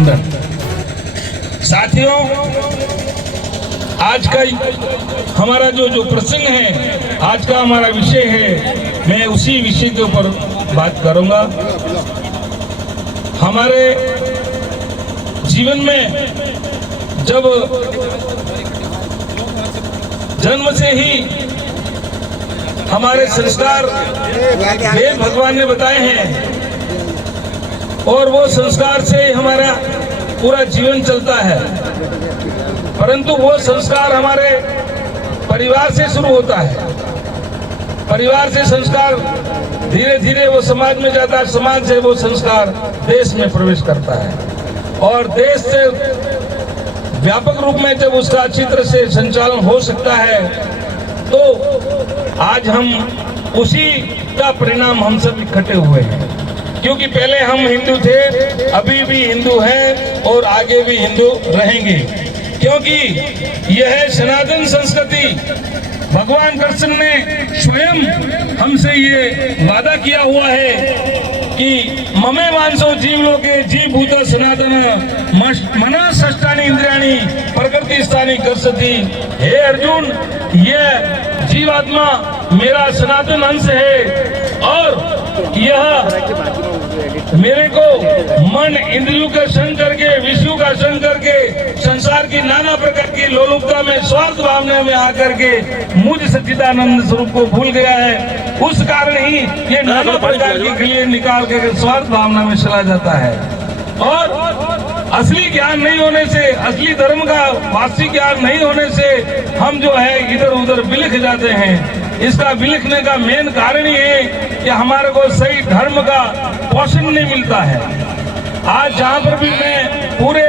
अभिनंदन। साथियों, आज का हमारा जो प्रसंग है, आज का हमारा विषय है, मैं उसी विषय के ऊपर बात करूंगा। हमारे जीवन में जब जन्म से ही हमारे संस्कार वेद भगवान ने बताए हैं और वो संस्कार से हमारा पूरा जीवन चलता है, परंतु वो संस्कार हमारे परिवार से शुरू होता है। परिवार से संस्कार धीरे धीरे वो समाज में जाता है, समाज से वो संस्कार देश में प्रवेश करता है और देश से व्यापक रूप में जब उसका अच्छी तरह से संचालन हो सकता है तो आज हम उसी का परिणाम हम सब इकट्ठे हुए हैं। क्योंकि पहले हम हिंदू थे, अभी भी हिंदू हैं और आगे भी हिंदू रहेंगे, क्योंकि यह सनातन संस्कृति भगवान कृष्ण ने स्वयं हमसे ये वादा किया हुआ है कि ममे वांसो जीवलोके जीव भूत सनातन मना षष्ठानि इंद्रियाणि प्रकृति स्थानी कर्षति। हे अर्जुन, यह जीवात्मा मेरा सनातन अंश है और यह मेरे को मन इंद्रियों का संग करके, विषयों का संग करके, संसार की नाना प्रकार की लोलुपता में, स्वार्थ भावना में आकर के मुझ सच्चिदानंद स्वरूप को भूल गया है। उस कारण ही ये नाना प्रकार की क्रिया निकाल के स्वार्थ भावना में चला जाता है और असली ज्ञान नहीं होने से, असली धर्म का वास्तविक ज्ञान नहीं होने से हम जो है इधर उधर बिलख जाते हैं। इसका बिलखने का मेन कारण ये है कि हमारे को सही धर्म का पोषण नहीं मिलता है। आज जहाँ पर भी मैं पूरे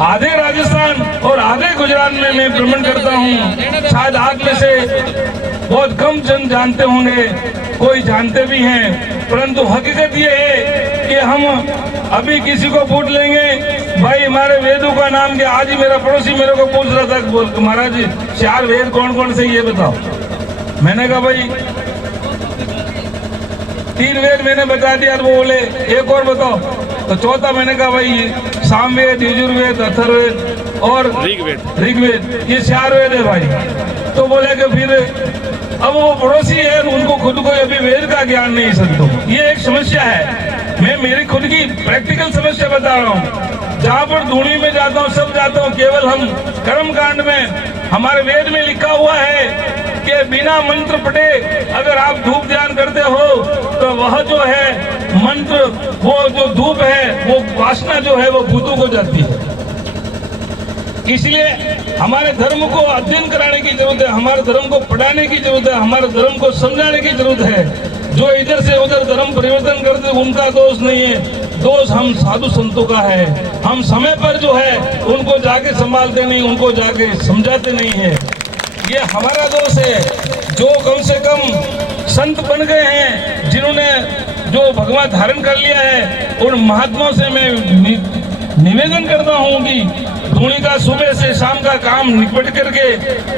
आधे राजस्थान और आधे गुजरात में मैं भ्रमण करता हूँ, शायद आप में से बहुत कम जन जानते होंगे, कोई जानते भी हैं, परंतु हकीकत ये है कि हम अभी किसी को पूछ लेंगे, भाई हमारे वेदों का नाम क्या? आज ही मेरा पड़ोसी मेरे को पूछ रहा था, बोल महाराज जी 4 वेद कौन कौन से ये बताओ। मैंने कहा भाई 3 वेद मैंने बता दिया, वो बोले एक और बताओ, तो चौथा मैंने कहा भाई सामवेद, यजुर्वेद, अथर्ववेद और ऋग्वेद, ये 4 वेद है भाई। तो बोले कि फिर अब वो पड़ोसी है, उनको खुद को अभी वेद का ज्ञान नहीं सकते। ये एक समस्या है, मैं मेरी खुद की प्रैक्टिकल समस्या बता रहा हूँ। जहाँ पर धूणी में जाता हूँ, सब जाता हूँ, केवल हम कर्म कांड में हमारे वेद में लिखा हुआ है कि बिना मंत्र पढ़े अगर आप धूप ध्यान करते हो तो वह जो है मंत्र, वो जो धूप है, वो वासना जो है वो भूतों को जाती है। इसलिए हमारे धर्म को अध्ययन कराने की जरूरत है, हमारे धर्म को पढ़ाने की जरूरत है, हमारे धर्म को समझाने की जरूरत है। जो इधर से उधर धर्म परिवर्तन करते उनका दोष नहीं है, दोष हम साधु संतों का है। हम समय पर जो है उनको जाके संभालते नहीं, उनको जाके समझाते नहीं है, ये हमारा दोष है। जो कम से कम संत बन गए हैं, जिन्होंने जो भगवान धारण कर लिया है, उन महात्माओं से मैं निवेदन करता हूँ कि धूणी का सुबह से शाम का काम निपट करके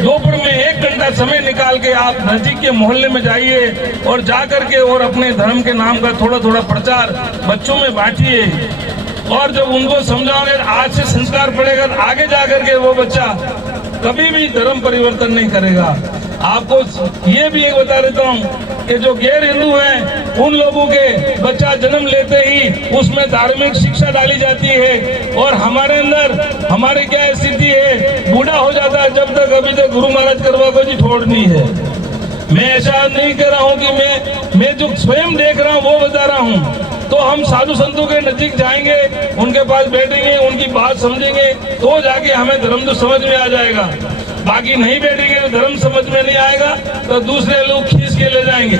दोपहर में 1 घंटा समय निकाल के आप नजदीक के मोहल्ले में जाइए और जा करके और अपने धर्म के नाम का थोड़ा थोड़ा प्रचार बच्चों में बांटिए। और जब उनको समझाओगे, आज से संस्कार पड़ेगा, आगे जा करके वो बच्चा कभी भी धर्म परिवर्तन नहीं करेगा। आपको ये भी एक बता देता हूँ कि जो गैर हिंदू हैं, उन लोगों के बच्चा जन्म लेते ही उसमें धार्मिक शिक्षा डाली जाती है और हमारे अंदर हमारी क्या स्थिति है, बूढ़ा हो जाता है जब तक अभी तक गुरु महाराज करवा को जी छोड़नी है। मैं ऐसा नहीं कर रहा हूँ कि मैं जो स्वयं देख रहा हूँ वो बता रहा हूँ। तो हम साधु संतों के नजदीक जाएंगे, उनके पास बैठेंगे, उनकी बात समझेंगे, तो जाके हमें धर्म तो समझ में आ जाएगा। बाकी नहीं बैठेंगे तो धर्म समझ में नहीं आएगा, तो दूसरे लोग खींच के ले जाएंगे।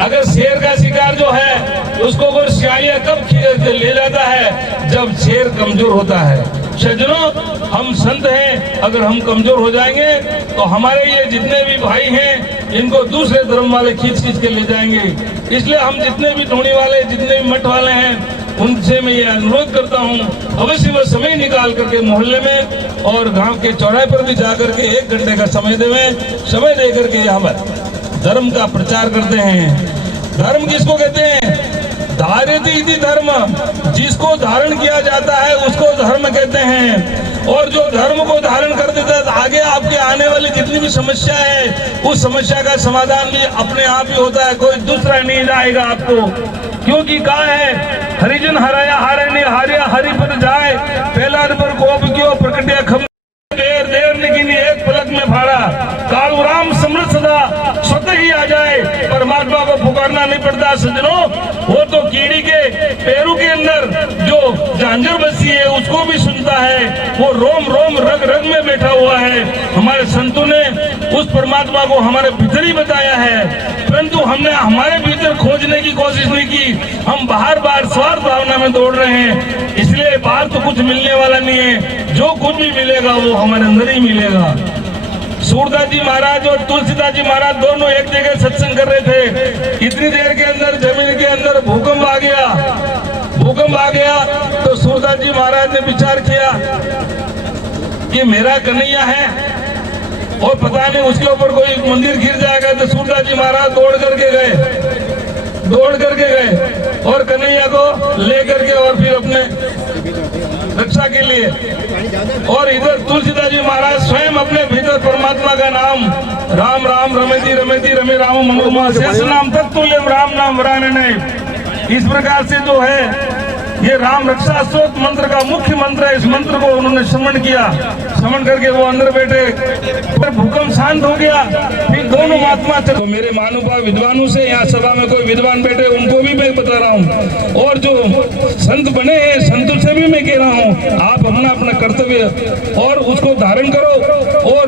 अगर शेर का शिकार जो है उसको कोई सियाहिया कब ले जाता है? जब शेर कमजोर होता है। सज्जनों, हम संत हैं, अगर हम कमजोर हो जाएंगे तो हमारे ये जितने भी भाई हैं इनको दूसरे धर्म वाले खींच के ले जाएंगे। इसलिए हम जितने भी धूणी वाले, जितने भी मठ वाले हैं, उनसे मैं ये अनुरोध करता हूँ, अवश्य वो समय निकाल करके मोहल्ले में और गांव के चौराहे पर भी जा करके 1 घंटे का समय दे करके यहाँ पर धर्म का प्रचार करते हैं। धर्म किसको कहते हैं? धार्यति इति धर्म, जिसको धारण किया जाता है उसको धर्म कहते हैं। और जो धर्म को धारण कर देता है आगे आपके आने वाली जितनी भी समस्या है उस समस्या का समाधान भी अपने आप ही होता है, कोई दूसरा नहीं जाएगा आपको। क्योंकि कहा है हरिजन हराया हारे नहीं हारिया हरिपद जाए, पहला नंबर कोप क्यों प्रकटिया खम देर देर लेकिन एक पलक में फाड़ा, कालू राम समृद्ध सदा स्वतः ही आ जाए। परमात्मा को पुकारना नहीं पड़ता सज्जनों, वो तो कीड़ी के पैरों के अंदर जो झांझर बसी है उसको भी सुनता है, वो रोम रोम रग रग में बैठा हुआ है। हमारे संतों ने उस परमात्मा को हमारे भीतर ही बताया है, परंतु हमने हमारे भीतर खोजने की कोशिश नहीं की, हम बाहर बाहर स्वार्थ भावना में दौड़ रहे हैं। इसलिए बाहर तो कुछ मिलने वाला नहीं है, जो कुछ भी मिलेगा वो हमारे अंदर ही मिलेगा। सूरदास जी महाराज और तुलसीदास जी महाराज दोनों एक जगह सत्संग कर रहे थे, इतनी देर के अंदर जमीन के अंदर भूकंप आ गया। भूकंप आ गया तो सूरदास जी महाराज ने विचार किया कि मेरा कन्हैया है और पता नहीं उसके ऊपर कोई मंदिर गिर जाएगा, तो सूरदास जी महाराज दौड़ करके गए और कन्हैया को ले करके और फिर अपने रक्षा के लिए, और इधर तुलसीदास जी महाराज स्वयं अपने भीतर परमात्मा का नाम राम राम रमेती रमेती रमे राम मनोरमा शेष नाम तत्तुल्यम राम नाम वराने नहीं। इस प्रकार से जो है ये राम रक्षा स्तोत्र मंत्र का मुख्य मंत्र है। इस मंत्र को उन्होंने श्रवण किया, श्रवण करके वो अंदर बैठे, फिर भूकंप शांत हो गया। फिर दोनों महात्मा तो मेरे महानुभाव विद्वानों से यहाँ सभा में कोई विद्वान बैठे उनको भी मैं बता रहा हूँ, और जो संत बने हैं संतों से भी मैं कह रहा हूँ, आप अपना अपना कर्तव्य और उसको धारण करो और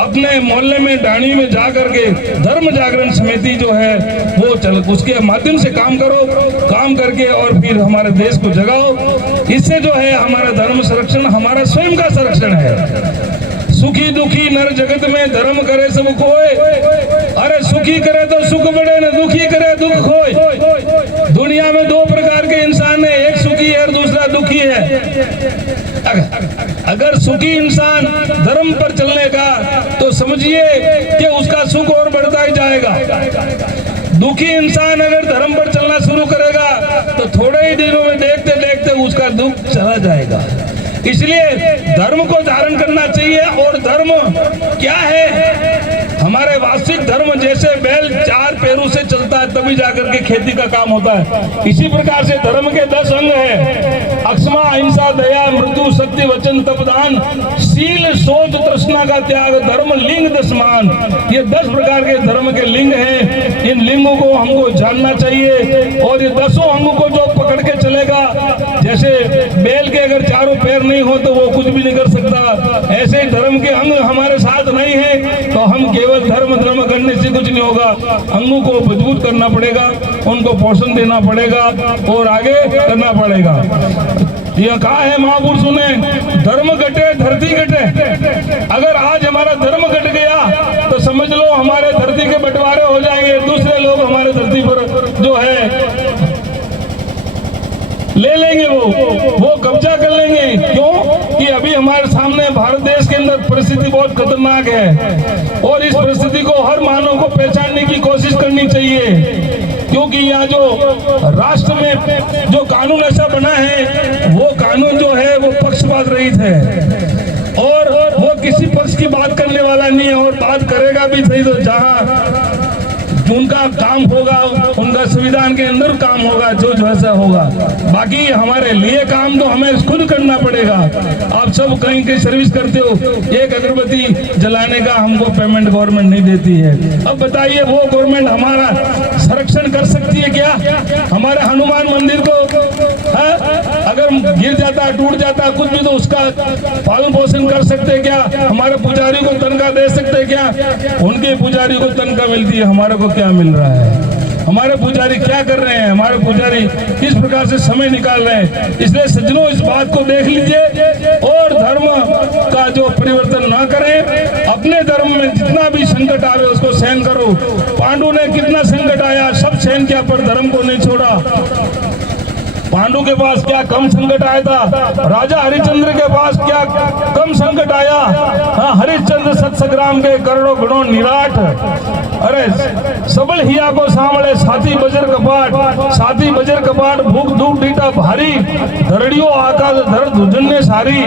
अपने मोहल्ले में डाणी में जा करके धर्म जागरण समिति जो है वो चल उसके माध्यम से काम करो, काम करके और फिर हमारे देश को जगाओ। इससे जो है हमारा धर्म संरक्षण हमारा स्वयं का संरक्षण है। सुखी दुखी नर जगत में धर्म करे सब कोय, अरे सुखी करे तो सुख बढ़े न दुखी करे दुख खोए। दुनिया में दो प्रकार के इंसान है, एक सुखी है और दूसरा दुखी है। अगर सुखी इंसान धर्म पर चलने का तो समझिए कि उसका सुख और बढ़ता ही जाएगा। दुखी इंसान अगर धर्म पर चलना शुरू करेगा तो थोड़े ही दिनों में देखते देखते उसका दुख चला जाएगा। इसलिए धर्म को धारण करना चाहिए। और धर्म क्या है? हमारे वास्तविक धर्म जैसे बैल चार पैरों से चलता है तभी जाकर के खेती का काम होता है, इसी प्रकार से धर्म के 10 अंग है। अक्षमा, अहिंसा, दया, मृत्यु, सत्य, वचन, तपदान, शील, सोच, तृष्णा का त्याग, धर्म लिंग 10 मान। ये 10 प्रकार के धर्म के लिंग हैं। इन लिंगों को हमको जानना चाहिए और ये 10 अंगों को जो पकड़ के चलेगा, जैसे बैल के अगर चारों पैर नहीं हो तो वो कुछ भी नहीं कर सकता, ऐसे धर्म के अंग हमारे साथ नहीं है तो हम केवल धर्म करने से कुछ नहीं होगा। अंगों को मजबूत करना पड़ेगा, उनको पोषण देना पड़ेगा और आगे करना पड़ेगा। यह कहा है महापुरुषों ने, धर्म घटे धरती घटे। अगर आज हमारा धर्म घट गया तो समझ लो हमारे धरती के बंटवारे हो जाएंगे, दूसरे लोग हमारे धरती पर जो है ले लेंगे, वो कब्जा कर लेंगे। क्यों? कि अभी हमारे सामने भारत देश के अंदर परिस्थिति बहुत खतरनाक है और इस परिस्थिति को हर मानव को पहचानने की कोशिश करनी चाहिए। क्योंकि यहाँ जो राष्ट्र में जो कानून ऐसा बना है वो कानून जो है वो पक्षपात रहित है और वो किसी पक्ष की बात करने वाला नहीं है, और बात करेगा भी सही तो जहाँ उनका काम होगा, उनका संविधान के अंदर काम होगा, जो जैसा होगा। बाकी हमारे लिए काम तो हमें खुद करना पड़ेगा। आप सब कहीं कहीं सर्विस करते हो, एक अगरबत्ती जलाने का हमको पेमेंट गवर्नमेंट नहीं देती है। अब बताइए वो गवर्नमेंट हमारा संरक्षण कर सकती है क्या? हमारे हनुमान मंदिर को अगर गिर जाता, टूट जाता कुछ भी तो उसका पालन पोषण कर सकते क्या? हमारे पुजारी को तनख्वाह दे सकते क्या? उनके पुजारी को तनख्वाह मिलती है, हमारे को क्या मिल रहा है? हमारे पुजारी क्या कर रहे हैं? हमारे पुजारी किस प्रकार से समय निकाल रहे हैं? इसलिए सज्जनों इस बात को देख लीजिए और धर्म का जो परिवर्तन ना करें। अपने धर्म में जितना भी संकट आवे उसको सहन करो। पांडु ने कितना संकट आया, सब सहन किया पर धर्म को नहीं छोड़ा। पांडु के पास क्या कम संकट आया था? राजा हरिश्चंद्र के पास क्या कम संकट आया? हाँ, हरिश्चंद्र सत संग्राम के करोड़ों गुणों निराट। अरे सबल हिया को सांभळे साथी बजर कपाट भूख दुख डीटा भारी धरड़ियो आकाश धर दुजन्य सारी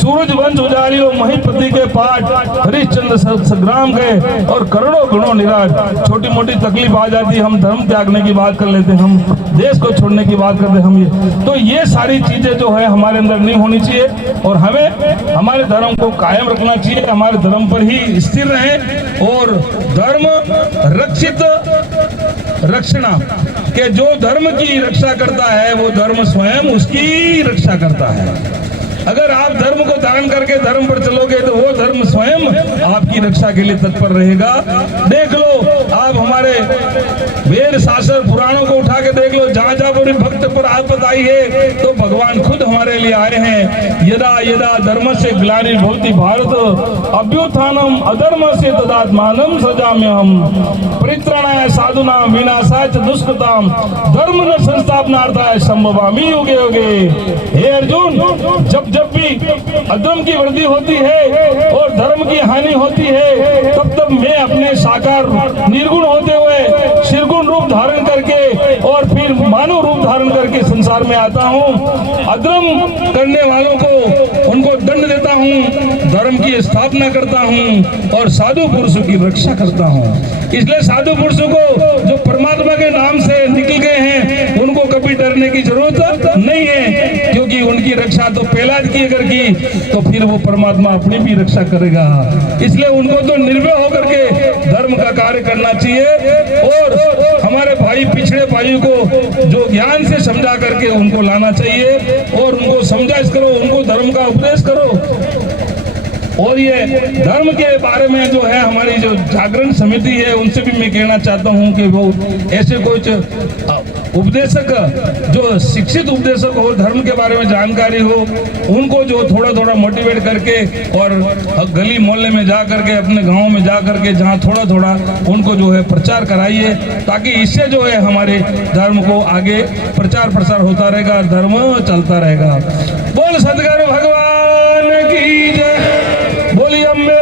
सूरज वंश उजाड़ियो महीपति के पाठ हरिश्चंद्र संग्राम गए और करोड़ों गुणों निराज। छोटी मोटी तकलीफ आ जाती, हम धर्म त्यागने की बात कर लेते, हम देश को छोड़ने की बात करते, हम ये सारी चीजें जो है हमारे अंदर नहीं होनी चाहिए और हमें हमारे धर्म को कायम रखना चाहिए, हमारे धर्म पर ही स्थिर रहें और धर्म रक्षित रक्षणा के जो धर्म की रक्षा करता है वो धर्म स्वयं उसकी रक्षा करता है। अगर आप धर्म को दान करके धर्म पर चलोगे तो वो धर्म स्वयं आपकी रक्षा के लिए तत्पर रहेगा। देख लो आप हमारे वेद शास्त्र पुराणों को उठा के देख लो, जहां जहां पर भक्त पर आपत आई है तो भगवान खुद हमारे लिए आए हैं। यदा यदा धर्म से ग्लानिर्भवति भारत अभ्युत्थानम अधर्म से तदात्मानं सृजाम्यहम् परित्राणाय साधूनां विनाशाय च दुष्कृतां धर्म न संस्थापनार्थाय संभवामि युगे युगे। हे अर्जुन, जब भी अधर्म की वृद्धि होती है और धर्म की हानि होती है तब तब मैं अपने साकार निर्गुण होते हुए निर्गुण रूप धारण करके और फिर मानव रूप धारण करके संसार में आता हूँ। अधर्म करने वालों को उनको दंड देता हूँ, धर्म की स्थापना करता हूँ और साधु पुरुषों की रक्षा करता हूँ। इसलिए साधु पुरुषों को जो परमात्मा के नाम से निकल गए हैं उनको कभी डरने की जरूरत नहीं है, क्योंकि उनकी रक्षा तो प्रहलाद की अगर की तो फिर वो परमात्मा अपनी भी रक्षा करेगा। इसलिए उनको तो निर्भय होकर के धर्म का कार्य करना चाहिए और हमारे भाई पिछड़े भाइयों को जो ज्ञान से समझा करके उनको लाना चाहिए और उनको समझाइश करो, उनको धर्म का उपदेश करो। और ये धर्म के बारे में जो है हमारी जो जागरण समिति है उनसे भी मैं कहना चाहता हूँ कि वो ऐसे कुछ उपदेशक जो शिक्षित उपदेशक हो, धर्म के बारे में जानकारी हो, उनको जो थोड़ा थोड़ा मोटिवेट करके और गली मोहल्ले में जा करके अपने गाँव में जा करके जहाँ थोड़ा थोड़ा उनको जो है प्रचार कराइए, ताकि इससे जो है हमारे धर्म को आगे प्रचार प्रसार होता रहेगा, धर्म चलता रहेगा। बोल सद्गुरु भगवान की जय, बोली अम्बे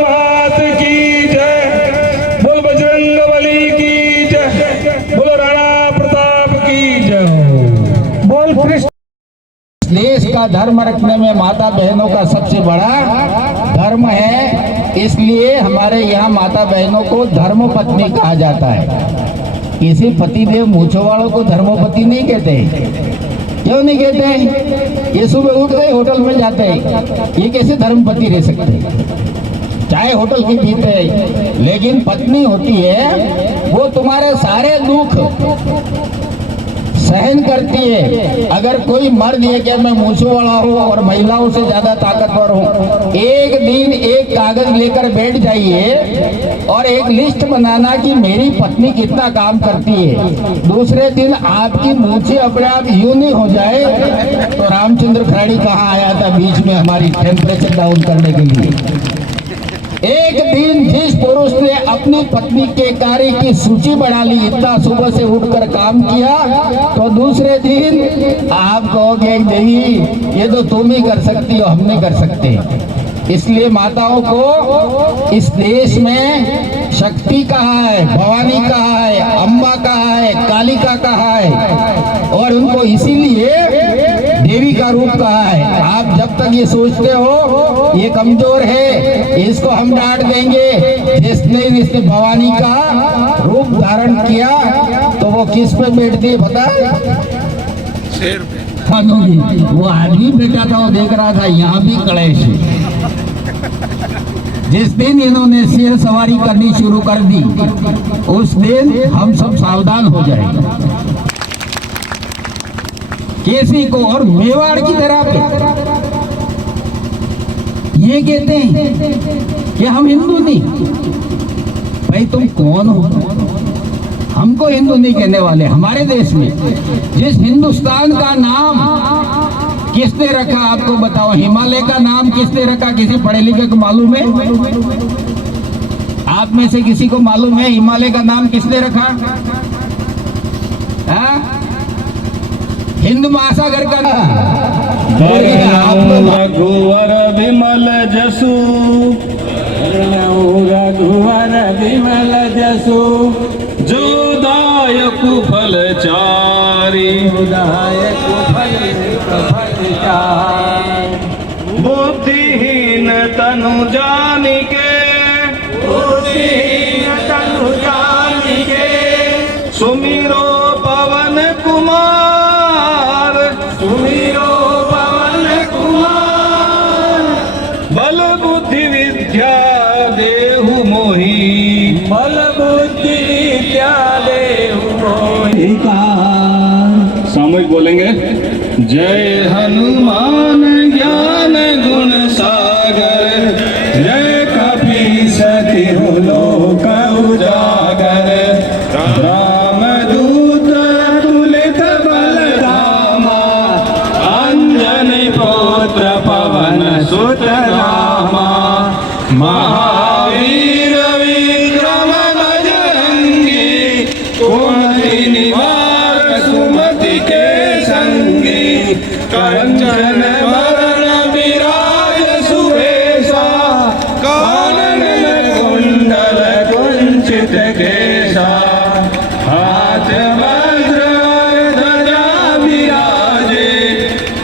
मात की जय, बोल बजरंग बली की जय, बोल राणा प्रताप की जय, बोल कृष्ण। देश का धर्म रखने में माता बहनों का सबसे बड़ा धर्म है, इसलिए हमारे यहाँ माता बहनों को धर्म पत्नी कहा जाता है। किसी पतिदेव मूछों वालों को धर्मपति नहीं कहते। क्यों नहीं कहते? ये सुबह उठ गए होटल में जाते हैं, ये कैसे धर्मपति रह सकते? चाहे होटल की पीते हैं, लेकिन पत्नी होती है वो तुम्हारे सारे दुख सहन करती है। अगर कोई मर्द ये क्या मैं मूछों वाला हूँ और महिलाओं से ज्यादा ताकतवर हूँ, एक दिन एक कागज लेकर बैठ जाइए और एक लिस्ट बनाना कि मेरी पत्नी कितना काम करती है। दूसरे दिन आपकी मूछें अपने आप यूं नहीं हो जाए तो रामचंद्र खराड़ी कहाँ आया था बीच में हमारी टेम्परेचर डाउन करने के लिए। एक दिन जिस पुरुष ने अपनी पत्नी के कार्य की सूची बना ली, इतना सुबह से उठकर काम किया, तो दूसरे दिन आप कहोगे नहीं ये तो तुम ही कर सकती हो, हम नहीं कर सकते। इसलिए माताओं को इस देश में शक्ति कहा है, भवानी कहा है, अम्बा कहा है, कालिका कहा है और उनको इसीलिए देवी का रूप कहा है। आप जब तक ये सोचते हो ये कमजोर है, इसको हम डांट देंगे, जिसने भवानी का रूप धारण किया तो वो किस पे बैठती है पता है? शेर पे। वो आदमी बैठा था, वो देख रहा था यहाँ भी कलेश है। जिस दिन इन्होंने शेर सवारी करनी शुरू कर दी उस दिन हम सब सावधान हो जाएंगे। केसी को और मेवाड़ की तरह पे ये कहते हैं कि हम हिंदू नहीं। भाई तुम कौन हो? हमको हिंदू नहीं कहने वाले। हमारे देश में जिस हिंदुस्तान का नाम किसने रखा आपको बताओ? हिमालय का नाम किसने रखा? किसी पढ़े लिखे को मालूम है? आप में से किसी को मालूम है हिमालय का नाम किसने रखा? हिंद महासागर का रघुवर विमल जसु सुवर विमल जसु जोदायक फलचारी दायक फलचारी बुद्धिहीन तनु जानिके सुमिरो पवन कुमार बल बुद्धि विद्या देहु मोहि बल बुद्धि विद्या देहु मोहि सामूहिक बोलेंगे जय हनुमान ज्ञान गुण सागर जय कपीस तिहु लोक उजागर रामदूत तुलित बलधामा अंजनी पुत्र पवन सुत नामा महावीर विक्रम बजरंगी कुमति निवार सुमति के संगी कंचन वरण विराज सुवेशा कानन कुंडल कुंचित केशा हाथ वज्र ध्वजा विराजे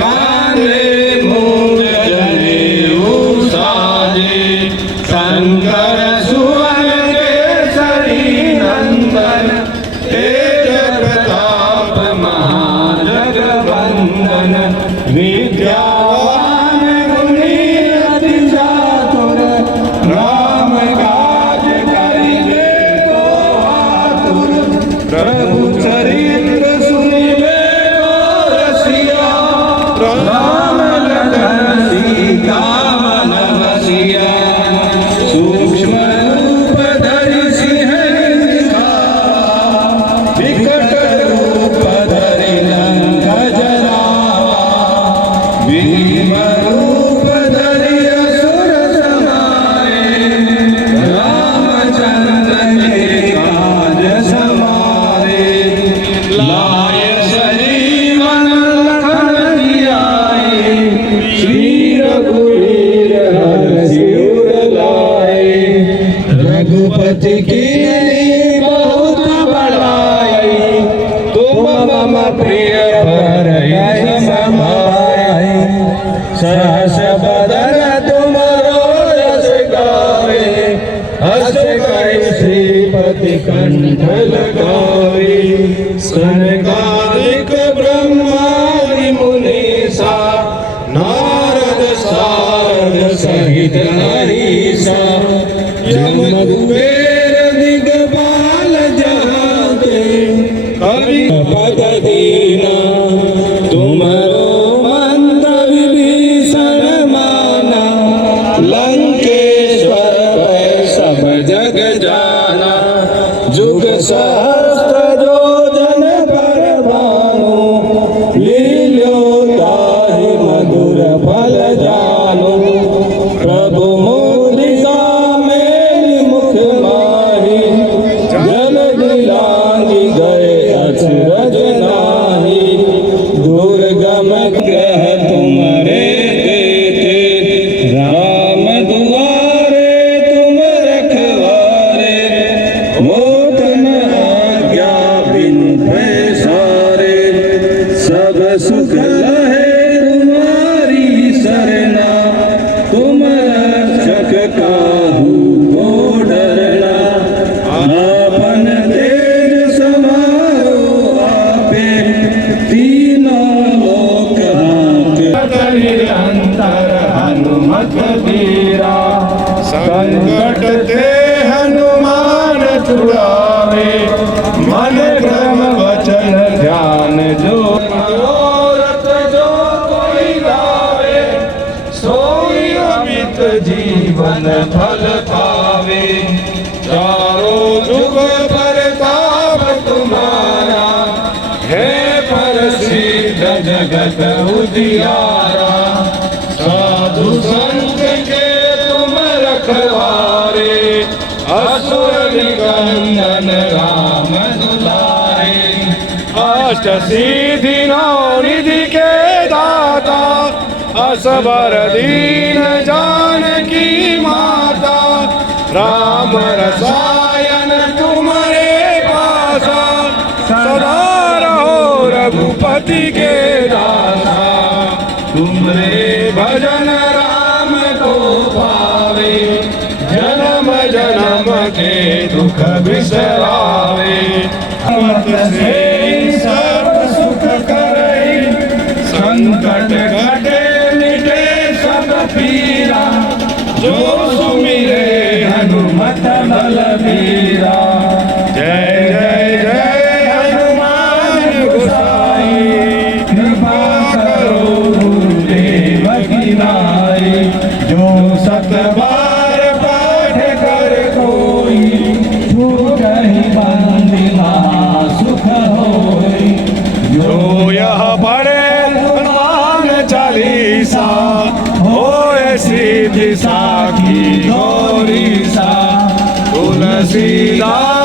कांधे मूंज जनेऊ साजे शंकर सुवन केसरी नंदन तेज प्रताप महाजगवंदन विद्यावान गुणी अति चातुर राम काज करिबे को आतुर प्रभु चरित्र सुनिबे को रसिया राम लखन सीता मन बसिया सूक्ष्म रूप धरि सिंह विकट रूप धरि लंक जरावा भीम रूप धरि असुर संहारे रामचंद्र के काज समारे लाय संजीवन लखन जियाए श्री रघुवीर हरषि उर लाए रघुपति की बहुत बड़ाई तुम मम प्रिय भरहि समाई सहस बदन तुमरो यश गावे हस कहि श्रीपति कंठ लगावे सनकादिक ब्रह्मादि मुनीसा नारद सारद सहित हरीसा यम कुबेर दिगपाल जहाते कवि पद दीना तुमरो मंत्र विभीषण माना लंकेश्वर भय सब जग जाना जुग सहस्त्र योजन पर भानु लील्यो ताहि मधुर फल जानु प्रभु मुद्रिका मेलि मुख माहि जल दिलांगी गए अचरज नाही दुर्गम ग्रह तुम्हारे देते राम दुआरे तुम रखवारे मोट न आज्ञा बिन पैसारे सब सुख लहे तुम्हारी सरना तुम रक्षक काहू को डरना आपन तेज समारो आपे तीनों लोक हाथे निरंतर हनुमत वीरा संकट ते हनुमान छुड़ावे मन क्रम वचन ध्यान जो मनोरथ जो कोई गावे सोई अमित जीवन फल पावे चारों जुग परताप तुम्हारा है प्रसिद्ध जगत उजियारा साधु संत के तुम रखवारे असुर निकंदन राम दुलारे अष्ट सिद्धि नौ निधि के दाता असबर दीन जानकी माता राम रसायन तुम्हारे पासा, सदा रहो रघुपति के दासा। तुमरे भजन राम को पावे, जन्म जन्म के दुख बिसरावे। मत से सर्व सुख करई, संकट घटे मिटे सब पीरा। जो सुमिरे हनुमत बलबीरा। जय जय जय हनुमान गोसाई, कृपा करो गुरुदेव की नाई। जो सत बार पाठ कर कोई, छूटहि बंदी सुख होई। जो यह पढ़े हनुमान चालीसा, होए सिद्धि साखी गौरी सा। तुलसीदास